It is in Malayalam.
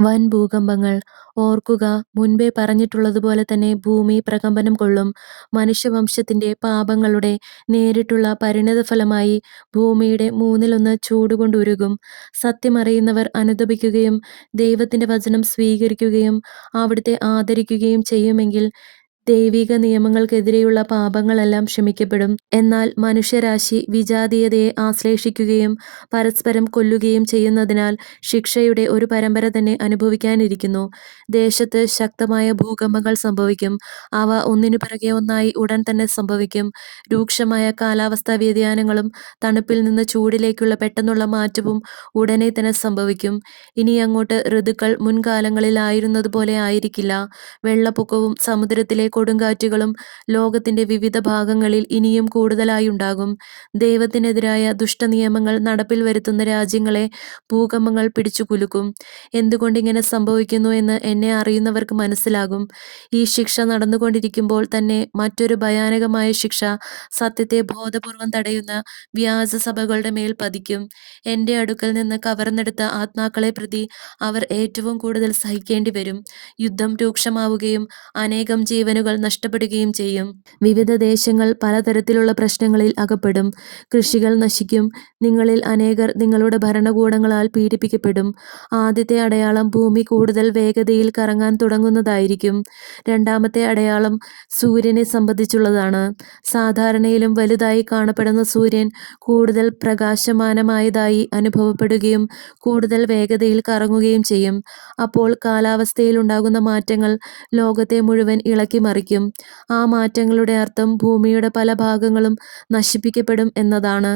വൻ ഭൂകമ്പങ്ങൾ. ഓർക്കുക, മുൻപേ പറഞ്ഞിട്ടുള്ളതുപോലെ തന്നെ ഭൂമി പ്രകമ്പനം കൊള്ളും. മനുഷ്യവംശത്തിന്റെ പാപങ്ങളുടെ നേരിട്ടുള്ള പരിണതഫലമായി ഭൂമിയുടെ മൂന്നിലൊന്ന് ചൂടുകൊണ്ട് ഉരുകും. സത്യമറിയുന്നവർ അനുതപിക്കുകയും ദൈവത്തിന്റെ വചനം സ്വീകരിക്കുകയും അവിടുത്തെ ആദരിക്കുകയും ചെയ്യുമെങ്കിൽ ദൈവിക നിയമങ്ങൾക്കെതിരെയുള്ള പാപങ്ങളെല്ലാം ക്ഷമിക്കപ്പെടും. എന്നാൽ മനുഷ്യരാശി വിജാതീയതയെ ആശ്ലേഷിക്കുകയും പരസ്പരം കൊല്ലുകയും ചെയ്യുന്നതിനാൽ ശിക്ഷയുടെ ഒരു പരമ്പര തന്നെ അനുഭവിക്കാനിരിക്കുന്നു. ദേശത്ത് ശക്തമായ ഭൂകമ്പങ്ങൾ സംഭവിക്കും. അവ ഒന്നിനു പിറകെ ഒന്നായി ഉടൻ തന്നെ സംഭവിക്കും. രൂക്ഷമായ കാലാവസ്ഥാ വ്യതിയാനങ്ങളും തണുപ്പിൽ നിന്ന് ചൂടിലേക്കുള്ള പെട്ടെന്നുള്ള മാറ്റവും ഉടനെ തന്നെ സംഭവിക്കും. ഇനിയങ്ങോട്ട് ഋതുക്കൾ മുൻകാലങ്ങളിലായിരുന്നതുപോലെ ആയിരിക്കില്ല. വെള്ളപ്പൊക്കവും സമുദ്രത്തിലെ കൊടുങ്കാറ്റുകളും ലോകത്തിന്റെ വിവിധ ഭാഗങ്ങളിൽ ഇനിയും കൂടുതലായുണ്ടാകും. ദൈവത്തിനെതിരായ ദുഷ്ടനിയമങ്ങൾ നടപ്പിൽ വരുത്തുന്ന രാജ്യങ്ങളെ ഭൂകമ്പങ്ങൾ പിടിച്ചുകുലുക്കും. എന്തുകൊണ്ടിങ്ങനെ സംഭവിക്കുന്നു എന്ന് എന്നെ അറിയുന്നവർക്ക് മനസ്സിലാകും. ഈ ശിക്ഷ നടന്നുകൊണ്ടിരിക്കുമ്പോൾ തന്നെ മറ്റൊരു ഭയാനകമായ ശിക്ഷ സത്യത്തെ ബോധപൂർവം തടയുന്ന വ്യാജസഭകളുടെ മേൽ പതിക്കും. എന്റെ അടുക്കൽ നിന്ന് കവർന്നെടുത്ത ആത്മാക്കളെ പ്രതി അവർ ഏറ്റവും കൂടുതൽ സഹിക്കേണ്ടി വരും. യുദ്ധം രൂക്ഷമാവുകയും അനേകം ജീവനുകൾ നഷ്ടപ്പെടുകയും ചെയ്യും. വിവിധ ദേശങ്ങൾ പലതരത്തിലുള്ള പ്രശ്നങ്ങളിൽ അകപ്പെടും. കൃഷികൾ നശിക്കും. നിങ്ങളിൽ അനേകർ നിങ്ങളുടെ ഭരണകൂടങ്ങളാൽ പീഡിപ്പിക്കപ്പെടും. ആദ്യത്തെ അടയാളം ഭൂമി കൂടുതൽ വേഗതയിൽ കറങ്ങാൻ തുടങ്ങുന്നതായിരിക്കും. രണ്ടാമത്തെ അടയാളം സൂര്യനെ സംബന്ധിച്ചുള്ളതാണ്. സാധാരണയിലും വലുതായി കാണപ്പെടുന്ന സൂര്യൻ കൂടുതൽ പ്രകാശമാനമായതായി അനുഭവപ്പെടുകയും കൂടുതൽ വേഗതയിൽ കറങ്ങുകയും ചെയ്യും. അപ്പോൾ കാലാവസ്ഥയിൽ ഉണ്ടാകുന്ന മാറ്റങ്ങൾ ലോകത്തെ മുഴുവൻ ഇളക്കിമറിക്കും. ആ മാറ്റങ്ങളുടെ അർത്ഥം ഭൂമിയുടെ പല ഭാഗങ്ങളും നശിപ്പിക്കപ്പെടും എന്നതാണ്.